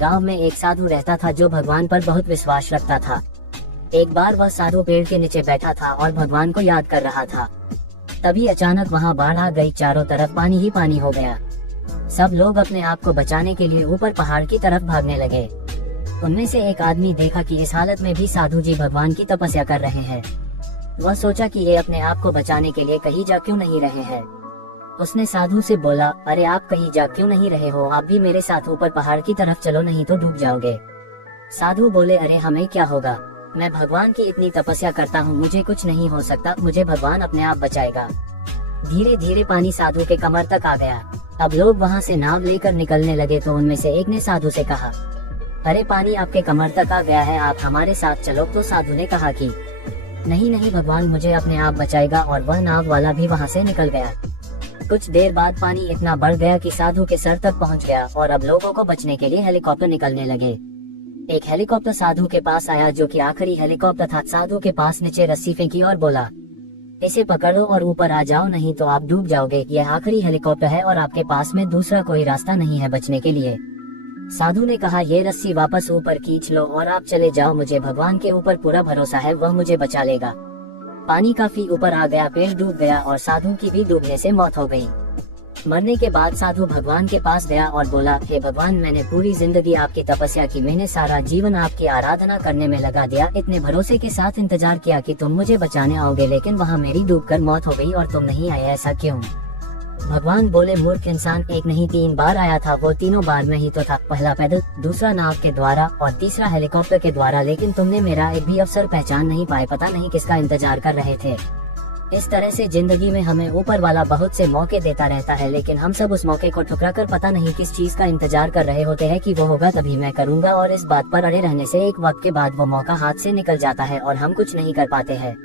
गांव में एक साधु रहता था जो भगवान पर बहुत विश्वास रखता था। एक बार वह साधु पेड़ के नीचे बैठा था और भगवान को याद कर रहा था। तभी अचानक वहां बाढ़ आ गई, चारों तरफ पानी ही पानी हो गया। सब लोग अपने आप को बचाने के लिए ऊपर पहाड़ की तरफ भागने लगे। उनमें से एक आदमी देखा कि इस हालत में भी साधु जी भगवान की तपस्या कर रहे हैं। वह सोचा कि ये अपने आप को बचाने के लिए कहीं जा क्यों नहीं रहे हैं। उसने साधु से बोला, अरे आप कहीं जा क्यों नहीं रहे हो, आप भी मेरे साथ ऊपर पहाड़ की तरफ चलो, नहीं तो डूब जाओगे। साधु बोले, अरे हमें क्या होगा, मैं भगवान की इतनी तपस्या करता हूँ, मुझे कुछ नहीं हो सकता, मुझे भगवान अपने आप बचाएगा। धीरे धीरे पानी साधु के कमर तक आ गया। अब लोग वहाँ से नाव लेकर निकलने लगे तो उनमें से एक ने साधु से कहा, अरे पानी आपके कमर तक आ गया है, आप हमारे साथ चलो। तो साधु ने कहा कि नहीं नहीं, भगवान मुझे अपने आप बचाएगा, और वह नाव वाला भी वहाँ से निकल गया। कुछ देर बाद पानी इतना बढ़ गया कि साधु के सर तक पहुँच गया और अब लोगों को बचने के लिए हेलीकॉप्टर निकलने लगे। एक हेलीकॉप्टर साधु के पास आया जो कि आखिरी हेलीकॉप्टर था। साधु के पास नीचे रस्सी फेंकी और बोला, इसे पकड़ो और ऊपर आ जाओ, नहीं तो आप डूब जाओगे। यह आखिरी हेलीकॉप्टर है और आपके पास में दूसरा कोई रास्ता नहीं है बचने के लिए। साधु ने कहा, ये रस्सी वापस ऊपर खींच लो और आप चले जाओ, मुझे भगवान के ऊपर पूरा भरोसा है, वह मुझे बचा लेगा। पानी काफी ऊपर आ गया, पेड़ डूब गया और साधु की भी डूबने से मौत हो गई। मरने के बाद साधु भगवान के पास गया और बोला, हे भगवान, मैंने पूरी जिंदगी आपकी तपस्या की, मैंने सारा जीवन आपकी आराधना करने में लगा दिया, इतने भरोसे के साथ इंतजार किया कि तुम मुझे बचाने आओगे, लेकिन वहाँ मेरी डूबकर मौत हो गई और तुम नहीं आए, ऐसा क्यों? भगवान बोले, मूर्ख इंसान, एक नहीं 3 बार आया था, वो तीनों बार में ही तो था, पहला पैदल, दूसरा नाव के द्वारा और तीसरा हेलीकॉप्टर के द्वारा, लेकिन तुमने मेरा एक भी अवसर पहचान नहीं पाए, पता नहीं किसका इंतजार कर रहे थे। इस तरह से जिंदगी में हमें ऊपर वाला बहुत से मौके देता रहता है, लेकिन हम सब उस मौके को ठुकरा कर पता नहीं किस चीज का इंतजार कर रहे होते हैं कि वो होगा तभी मैं करूँगा, और इस बात पर अड़े रहने से एक वक्त के बाद वो मौका हाथ से निकल जाता है और हम कुछ नहीं कर पाते हैं।